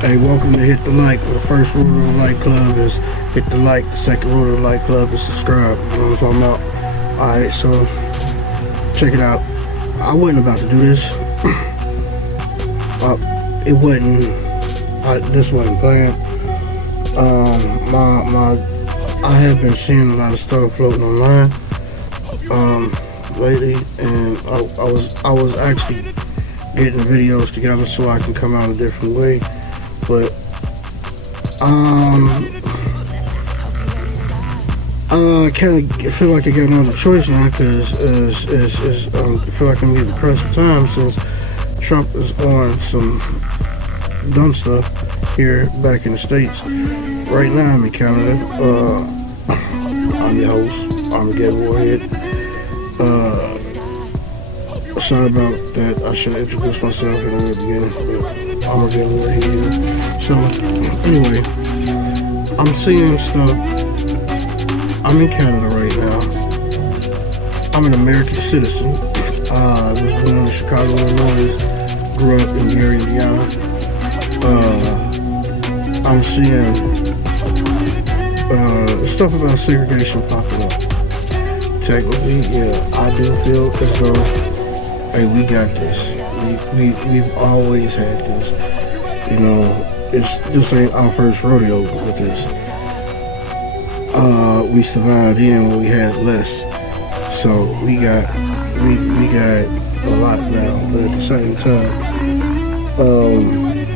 Hey, welcome to Hit the Like. The first rule of the Like Club is hit the like. The second rule of the Like Club is subscribe. You know what I'm talking about? Alright, so check it out. I wasn't about to do this. This wasn't planned. I have been seeing a lot of stuff floating online lately, and I was actually getting videos together so I can come out a different way. But I kind of feel like I got no other choice now, because I feel like I'm getting pressed for time since Trump is on some dumb stuff here back in the States. Right now I'm in Canada. I'm your host, Armageddon Warhead. Sorry about that. I should have introduced myself in the beginning, but Armageddon Warhead. So anyway, I'm seeing stuff. I'm in Canada right now. I'm an American citizen. I was born in Chicago, Illinois. Grew up in Gary, Indiana. I'm seeing stuff about segregation popping up. Technically, yeah, I do feel as though, hey, we got this. We've always had this. You know, this ain't our first rodeo with this. We survived in when we had less, so we got a lot now. But at the same time,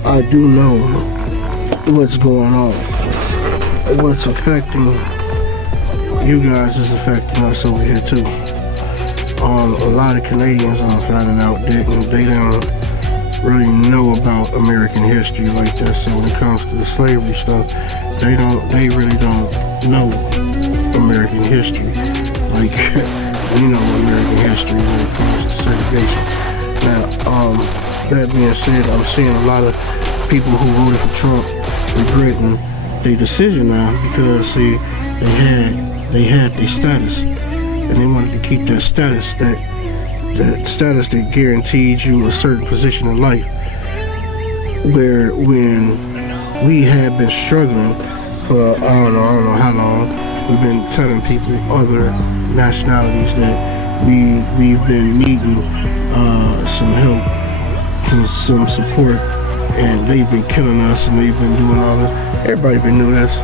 I do know what's going on. What's affecting you guys is affecting us over here too. A lot of Canadians are finding out they don't really know about American history like that. So when it comes to the slavery stuff, they really don't know American history like we know American history when it comes to segregation. Now, that being said, I'm seeing a lot of people who voted for Trump regretting their decision now, because they had their status, and they wanted to keep that status, that status that guaranteed you a certain position in life. Where when we have been struggling for I don't know how long, we've been telling people, other nationalities, that we've been needing some help, some support, and they've been killing us, and they've been doing all that. Everybody been knew this.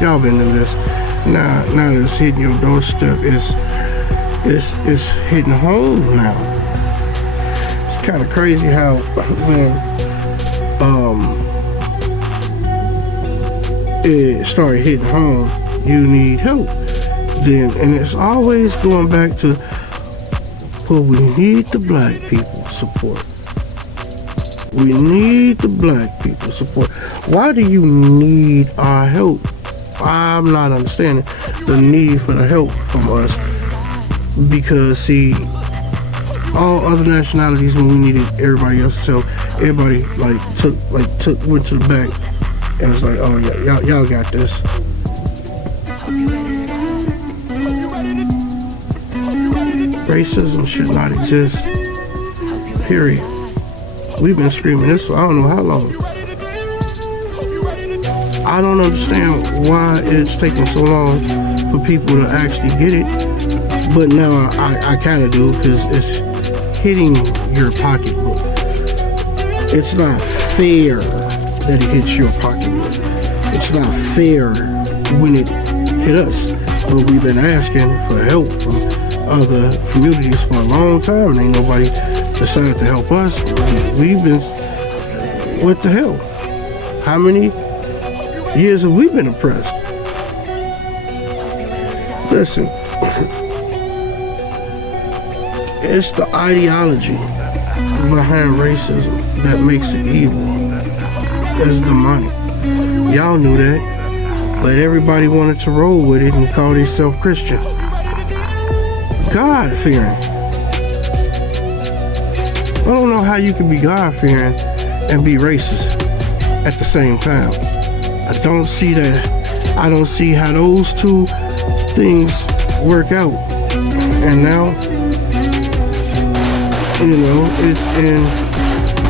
Y'all been knew this. Now that it's hitting your doorstep, it's hitting home now. It's kind of crazy how when it started hitting home, you need help. Then, and it's always going back to, well, we need the black people support. We need the black people support. Why do you need our help? I'm not understanding the need for the help from us, because see, all other nationalities, when we needed everybody else's help, everybody went to the back and was like, oh yeah, y'all got this. Racism should not exist, period. We've been screaming this for I don't know how long. I don't understand why it's taking so long for people to actually get it, but now I kind of do, because it's hitting your pocketbook. It's not fair that it hits your pocketbook. It's not fair when it hit us. But we've been asking for help from other communities for a long time, and ain't nobody decided to help us. We've been, what the hell? How many years have we been oppressed? Listen, it's the ideology behind racism that makes it evil. It's demonic. Y'all knew that, but everybody wanted to roll with it and call themselves Christian. God-fearing. I don't know how you can be God-fearing and be racist at the same time. I don't see that. I don't see how those two things work out. And now, you know, it's in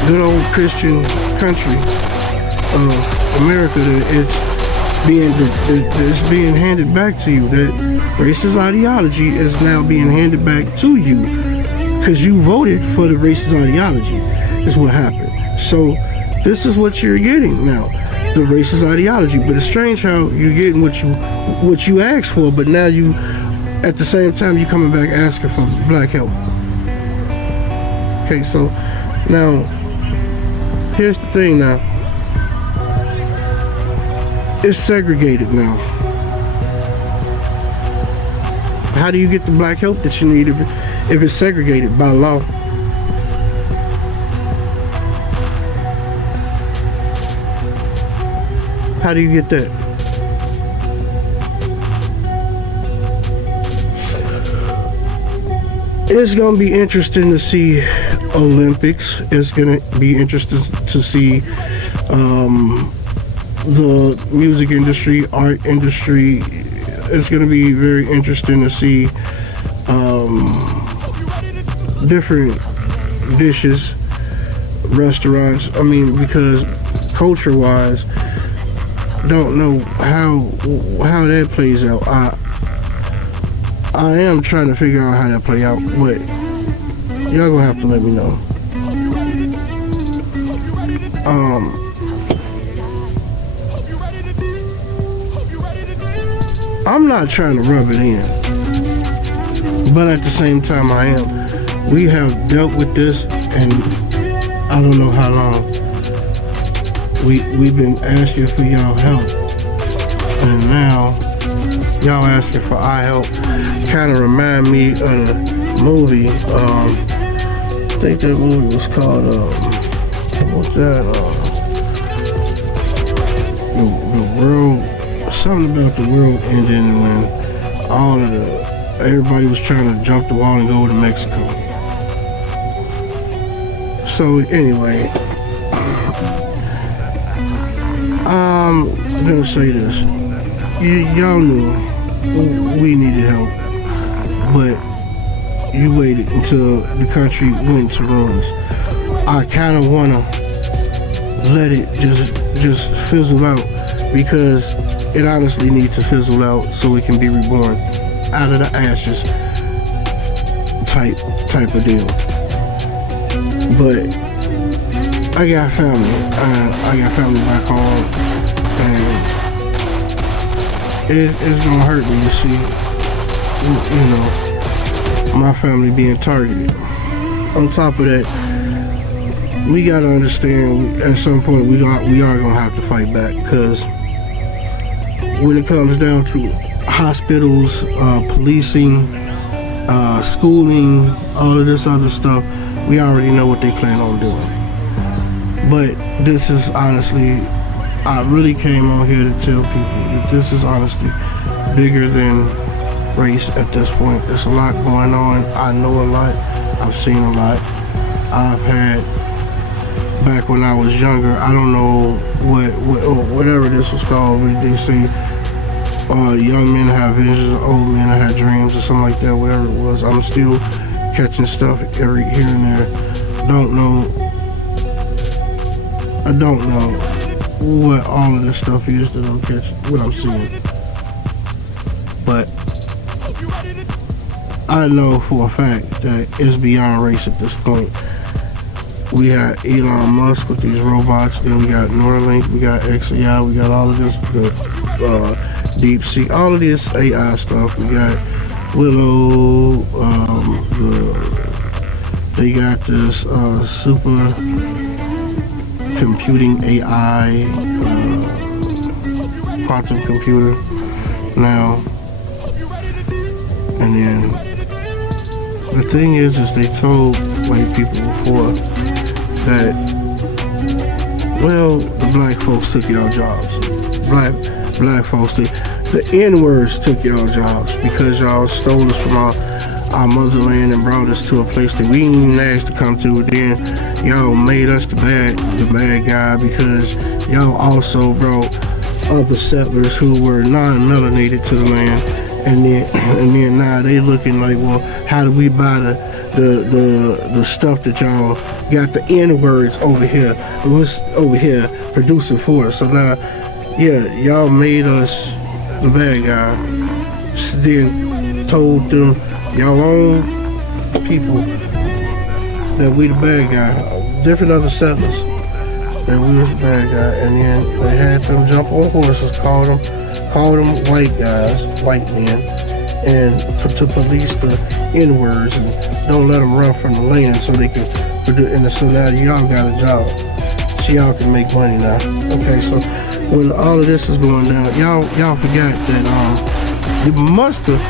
good old Christian country of America, that it's being handed back to you. That racist ideology is now being handed back to you because you voted for the racist ideology. Is what happened. So this is what you're getting now, the racist ideology. But it's strange how you're getting what you asked for, but now you, at the same time, you coming back asking for black help. Okay, so now here's the thing. Now it's segregated now. How do you get the black help that you need if it's segregated by law? How do you get that? It's going to be interesting to see Olympics. It's going to be interesting to see the music industry, art industry. It's going to be very interesting to see different dishes, restaurants. I mean, because culture-wise, don't know how that plays out. I am trying to figure out how that play out, but y'all gonna have to let me know. I'm not trying to rub it in, but at the same time I am. We have dealt with this, and I don't know how long. We've been asking for y'all help, and now y'all asking for our help. Kind of remind me of the movie. I think that movie was called what's that? The world, something about the world ending when everybody was trying to jump the wall and go to Mexico. So anyway, I'm gonna say this. Y'all knew we needed help, but you waited until the country went to ruins. I kind of wanna let it just fizzle out, because it honestly needs to fizzle out so it can be reborn out of the ashes, type of deal. But I got family. I got family back home, and it's gonna hurt me to see, my family being targeted. On top of that, we gotta understand at some point we are gonna have to fight back, because when it comes down to hospitals, policing, schooling, all of this other stuff, we already know what they plan on doing. But this is honestly, I really came on here to tell people that this is honestly bigger than race at this point. There's a lot going on. I know a lot. I've seen a lot. I've had, back when I was younger, I don't know whatever this was called, they say young men have visions, old men have dreams, or something like that, whatever it was. I'm still catching stuff every here and there. I don't know what all of this stuff is that I'm catching, what I'm seeing. But I know for a fact that it's beyond race at this point. We got Elon Musk with these robots, then we got Neuralink, we got XAI, we got all of this, Deep Sea, all of this AI stuff. We got Willow, they got this super computing AI, quantum computer now. And then the thing is they told white people before that, well, the black folks took y'all jobs. Black folks, the N-words took y'all jobs because y'all stole us from our motherland and brought us to a place that we didn't even ask to come to. Then y'all made us the bad guy because y'all also brought other settlers who were non-melanated to the land. And then now they looking like, well, how do we buy the stuff that y'all got the N words over here. Was over here producing for us. So now, yeah, y'all made us the bad guy. Then told them y'all own people that we the bad guy. Different other settlers that we was the bad guy, and then they had them jump on horses, called them white guys, white men, and to police the N-words and don't let them run from the land so they can produce. And so now y'all got a job, so y'all can make money now. Okay, so when all of this is going down, y'all forgot that you must have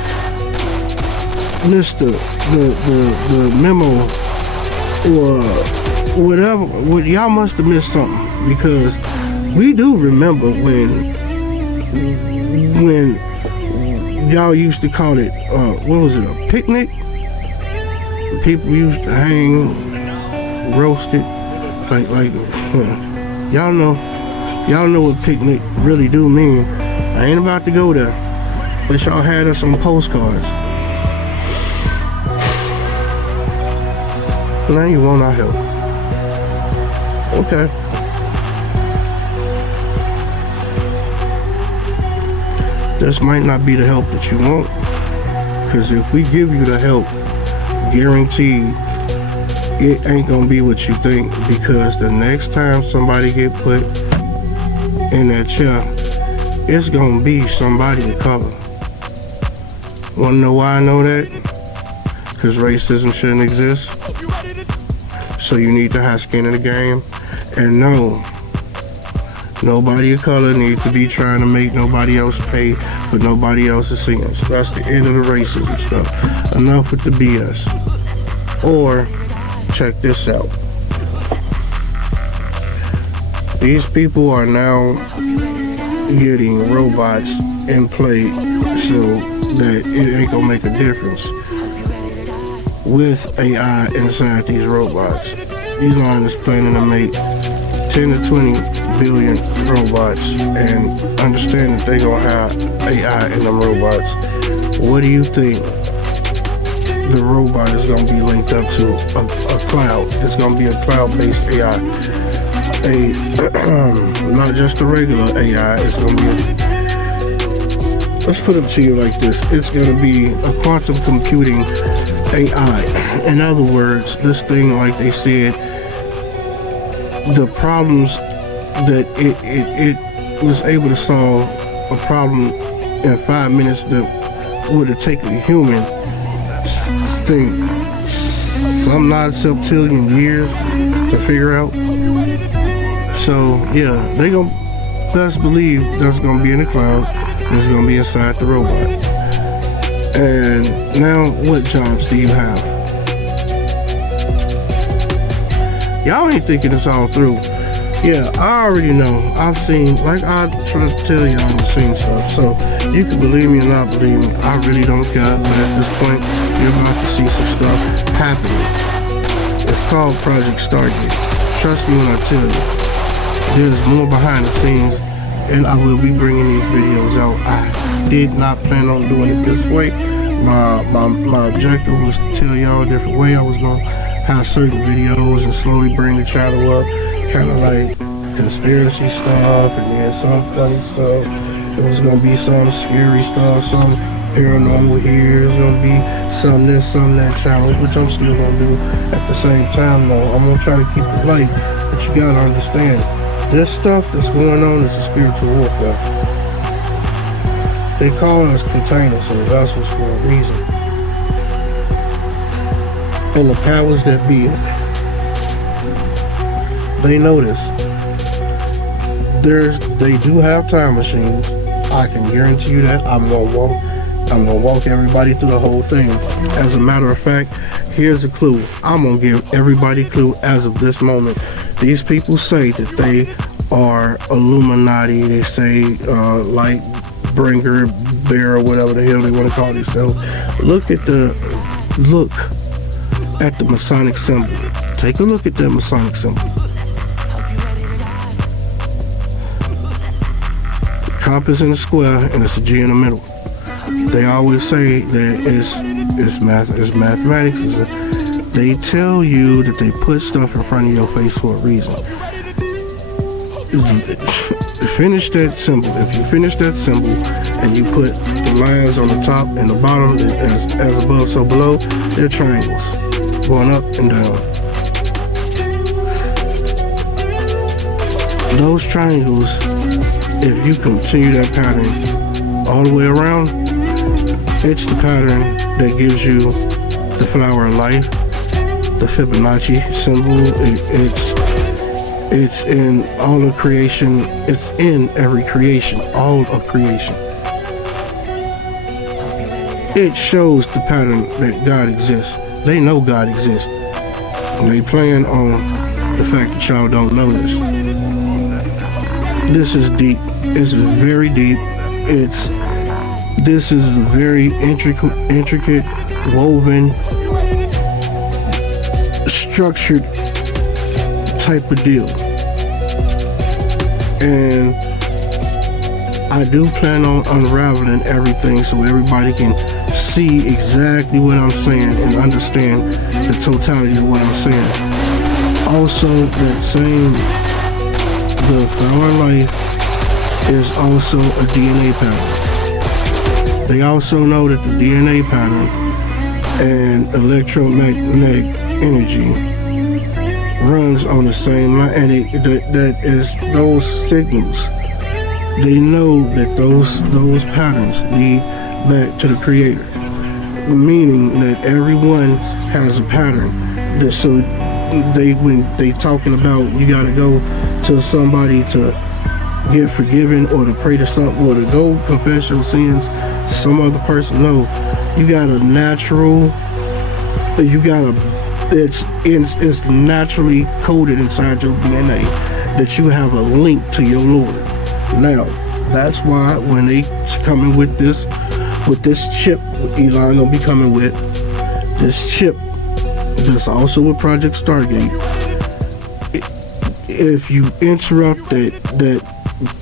missed the memo or whatever. Y'all must have missed something, because we do remember when y'all used to call it what was it, a picnic? People used to hang, roasted, like y'all know what picnic really do mean. I ain't about to go there, but y'all had us on postcards. Now you want our help. Okay. This might not be the help that you want, because if we give you the help, guaranteed it ain't gonna be what you think, because the next time somebody get put in that chair, it's gonna be somebody to cover. Wanna know why I know that? Because racism shouldn't exist. So you need to have skin in the game. And no, nobody of color needs to be trying to make nobody else pay for nobody else's sins. That's the end of the racism stuff. Enough with the BS. Or, check this out. These people are now getting robots in play so that it ain't gonna make a difference with AI inside these robots. Elon is planning to make 10 to 20 billion robots, and understand that they're gonna have AI in them robots. What do you think the robot is gonna be linked up to? A cloud. It's gonna be a cloud-based AI. Not just a regular AI. It's gonna be let's put it to you like this. It's gonna be a quantum computing AI. In other words, this thing, like they said, the problems that it was able to solve a problem in 5 minutes that would have taken a human thing some not septillion years to figure out. So yeah, they gonna best believe that's gonna be in the cloud. It's gonna be inside the robot. And now, what jobs do you have? Y'all ain't thinking this all through. Yeah, I already know. I've seen, like I try to tell y'all, I've seen stuff. So you can believe me or not believe me. I really don't care. But at this point, you're about to see some stuff happening. It's called Project Stargate. Trust me when I tell you. There's more behind the scenes, and I will be bringing these videos out. I did not plan on doing it this way. My objective was to tell y'all a different way. I was going to have certain videos and slowly bring the channel up, kind of like conspiracy stuff, and then some funny stuff. There was going to be some scary stuff, some paranormal here. There's going to be some this, some that channel, which I'm still going to do at the same time though. I'm going to try to keep it light, but you got to understand, this stuff that's going on is a spiritual warfare. They call us containers and vessels for a reason. And the powers that be, they know this. They do have time machines. I can guarantee you that. I'm gonna walk everybody through the whole thing. As a matter of fact, here's a clue. I'm gonna give everybody a clue as of this moment. These people say that they are Illuminati. They say light bringer, bear, or whatever the hell they want to call themselves. Look at the Masonic symbol. Take a look at that Masonic symbol. The compass in the square, and it's a G in the middle. They always say that it's mathematics. They tell you that they put stuff in front of your face for a reason. Finish that symbol. If you finish that symbol and you put the lines on the top and the bottom as above, so below, they're triangles going up and down. Those triangles, if you continue that pattern all the way around, it's the pattern that gives you the flower of life, the Fibonacci symbol. It's in all of creation. It's in every creation, all of creation. It shows the pattern that God exists. They know God exists. And they plan on the fact that y'all don't know this. This is deep. It's very deep. This is a very intricate, woven, structured type of deal. And I do plan on unraveling everything so everybody can see exactly what I'm saying and understand the totality of what I'm saying. Also, the flower of life is also a DNA pattern. They also know that the DNA pattern and electromagnetic energy runs on the same line, and that is those signals. They know that those patterns lead back to the Creator, meaning that everyone has a pattern. That so when they talking about you got to go to somebody to get forgiven or to pray to something or to go confess your sins to some other person. No, you got a natural. It's naturally coded inside your DNA that you have a link to your Lord. Now, that's why when they coming with this chip, Elon gonna be coming with this chip. That's also with Project Stargate. If you interrupt that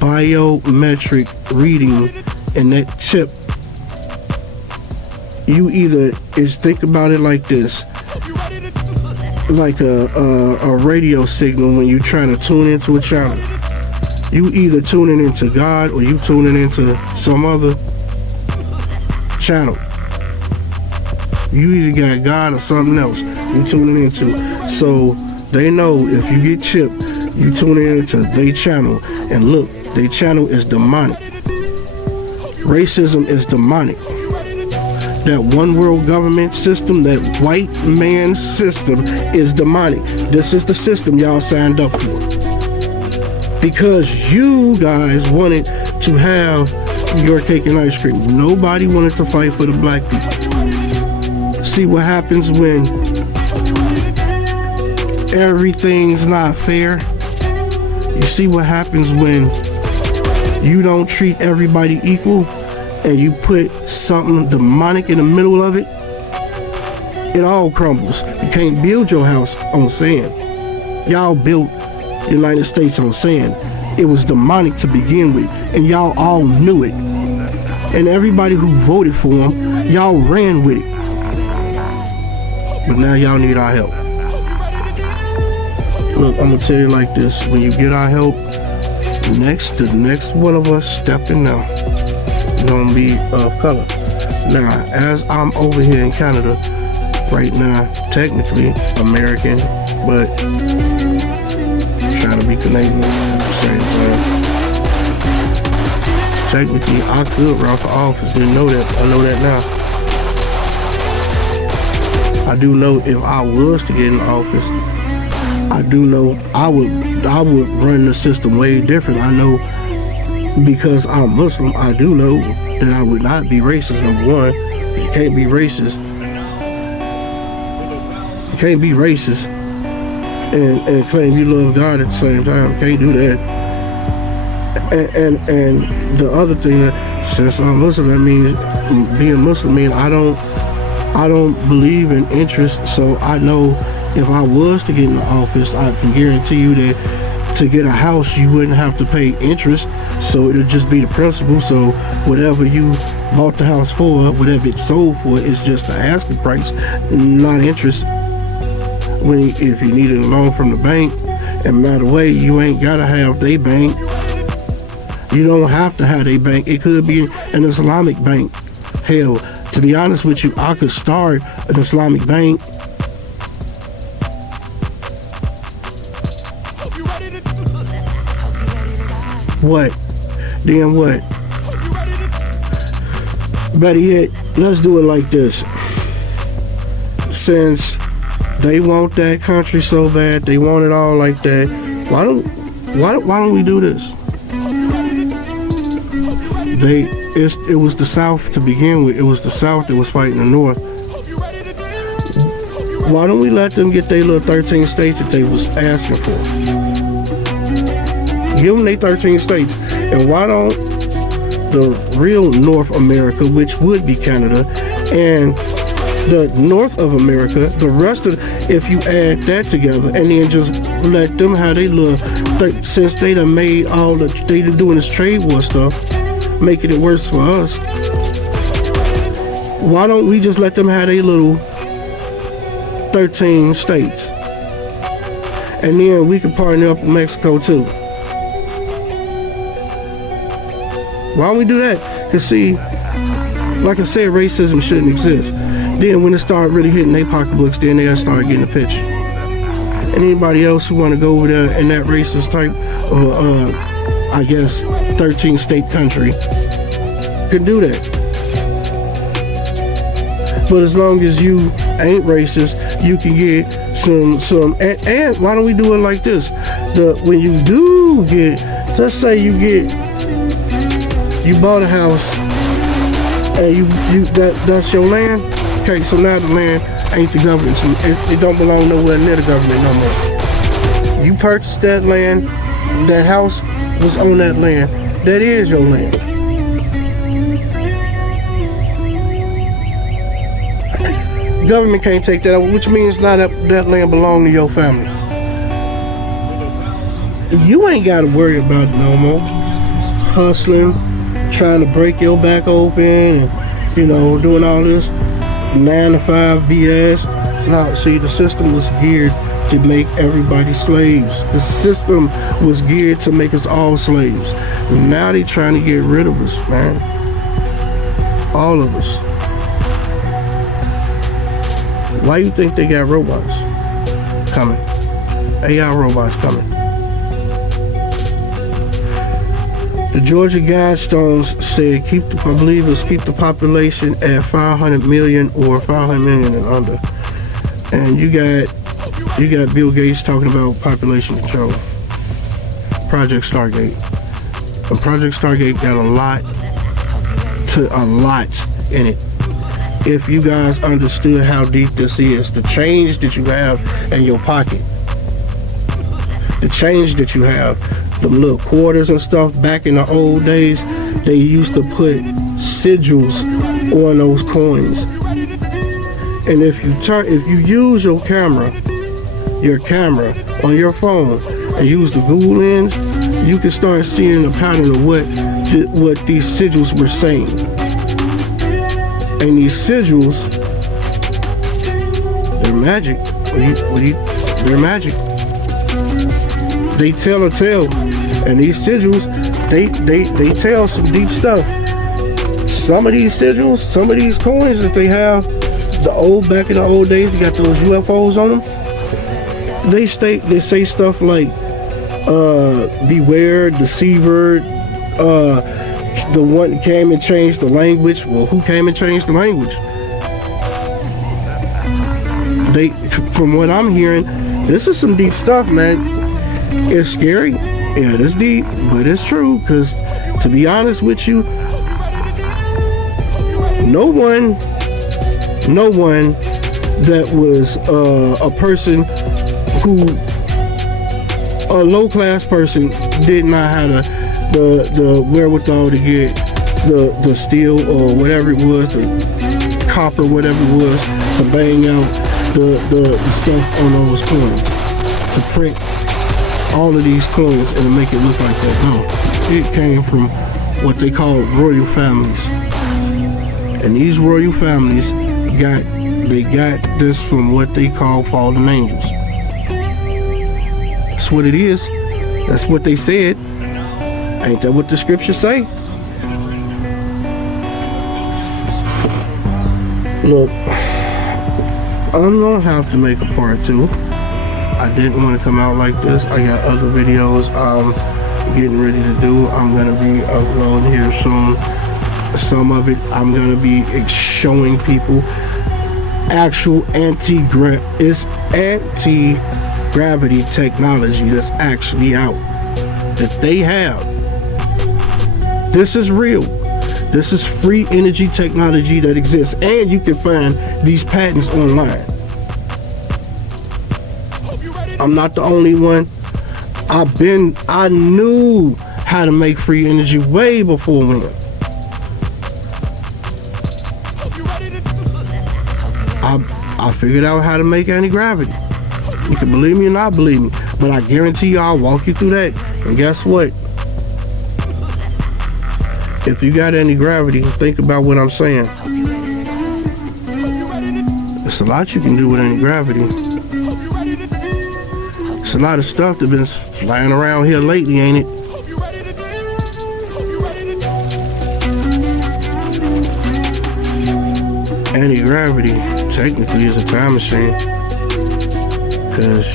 biometric reading in that chip, you either think about it like this, like a radio signal when you're trying to tune into a channel. You either tuning into God or you tuning into some other channel. You either got God or something else you tuning into. So they know if you get chipped, you tune into their channel, and look, their channel is demonic. Racism is demonic. That one world government system, that white man system is demonic. This is the system y'all signed up for. Because you guys wanted to have your cake and ice cream. Nobody wanted to fight for the black people. See what happens when everything's not fair? You see what happens when you don't treat everybody equal and you put something demonic in the middle of it? It all crumbles. You can't build your house on sand. Y'all built the United States on sand. It was demonic to begin with, and y'all all knew it. And everybody who voted for them, y'all ran with it. But now y'all need our help. Look, I'm gonna tell you like this: when you get our help, the next one of us stepping now gonna be of color. Now, as I'm over here in Canada right now, technically American, but trying to be Canadian at the same time. Technically, I could run for office. Didn't know that. I know that now. I do know if I was to get in office, I do know I would run the system way different. I know because I'm Muslim, I do know that I would not be racist. Number one, you can't be racist. You can't be racist and claim you love God at the same time. You can't do that. And the other thing, that since I'm Muslim, that means being Muslim means I don't believe in interest. So I know if I was to get in the office, I can guarantee you that to get a house, you wouldn't have to pay interest. So it'll just be the principal. So whatever you bought the house for, whatever it's sold for, is just the asking price, not interest. if you needed a loan from the bank, and by the way, you ain't gotta have they bank. You don't have to have a bank. It could be an Islamic bank. Hell, to be honest with you, I could start an Islamic bank. What? Then what? Better yet, let's do it like this. Since they want that country so bad, they want it all like that, why don't we do this? It was the South to begin with. It was the South that was fighting the North. Why don't we let them get their little 13 states that they was asking for? Give them their 13 states. And why don't the real North America, which would be Canada, and the North of America, the rest of, if you add that together, and then just let them have their little, since they done made all the, they done doing this trade war stuff, making it worse for us. Why don't we just let them have their little 13 states? And then we can partner up with Mexico too. Why don't we do that? Because see, like I said, racism shouldn't exist. Then when it started really hitting their pocketbooks, then they gotta start getting a picture. And anybody else who wanna go over there in that racist type of, I guess, 13 state country can do that. But as long as you ain't racist, you can get some and why don't we do it like this? When you do get, let's say you bought a house and that's your land. Okay, so now the land ain't the government. So it don't belong nowhere near the government no more. You purchased that land, that house was on that land. That is your land. Government can't take that over, which means now that land belongs to your family. You ain't got to worry about it no more. Hustling, trying to break your back open, and, doing all this 9-to-5 BS. Now, see, the system was geared to make everybody slaves. The system was geared to make us all slaves. And now they trying to get rid of us, man. All of us. Why you think they got robots coming? AI robots coming. The Georgia Guidestones said keep the population at 500 million or 500 million and under. And you got Bill Gates talking about population control. Project Stargate. And Project Stargate got a lot in it. If you guys understood how deep this is, the change that you have in your pocket, the change that you have, the little quarters and stuff, back in the old days, they used to put sigils on those coins. And if you use your camera on your phone and use the Google lens, you can start seeing the pattern of what these sigils were saying. And these sigils, they're magic. They're magic. They tell a tale. And these sigils, they tell some deep stuff. Some of these sigils, some of these coins that they have, back in the old days, you got those UFOs on them. They say stuff like, beware, deceiver, the one that came and changed the language. Well, who came and changed the language? From what I'm hearing, this is some deep stuff, man. It's scary. Yeah, it's deep, but it's true. Because to be honest with you, no one that was a person a low-class person did not have the wherewithal to get the steel or whatever it was, the copper, whatever it was, to bang out the stuff on those coins, to print all of these coins and make it look like that. No, it came from what they call royal families. And these royal families got They got this from what they call fallen angels. That's what it is. That's what they said. Ain't that what the scriptures say? Look, I'm gonna have to make a part 2. I didn't want to come out like this. I got other videos I'm getting ready to do. I'm gonna be uploading here soon. Some of it I'm gonna be showing people actual anti-gravity technology that's actually out, that they have. This is real. This is free energy technology that exists, and you can find these patents online. I'm not the only one. I knew how to make free energy way before when. I figured out how to make anti-gravity. You can believe me or not believe me, but I guarantee you I'll walk you through that. And guess what? If you got anti-gravity, think about what I'm saying. There's a lot you can do with anti-gravity. There's a lot of stuff that's been flying around here lately, ain't it? Anti-gravity technically is a time machine, because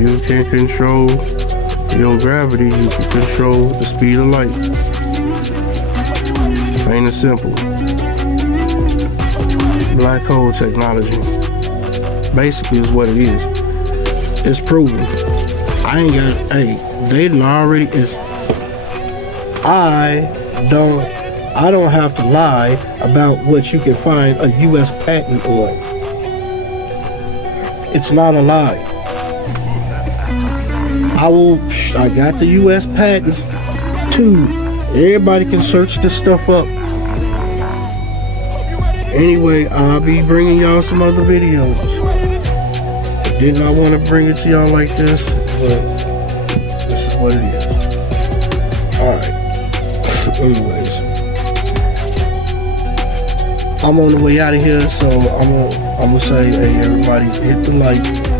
you can control your gravity, you can control the speed of light. Plain and simple. Black hole technology basically is what it is. It's proven. I ain't got, hey, they done already, I don't have to lie about what you can find a U.S. patent on. It's not a lie. I got the U.S. patents too. Everybody can search this stuff up. Anyway, I'll be bringing y'all some other videos. I did not want to bring it to y'all like this, but this is what it is. Alright. Anyways, I'm on the way out of here, so I'm gonna say, hey everybody, hit the like.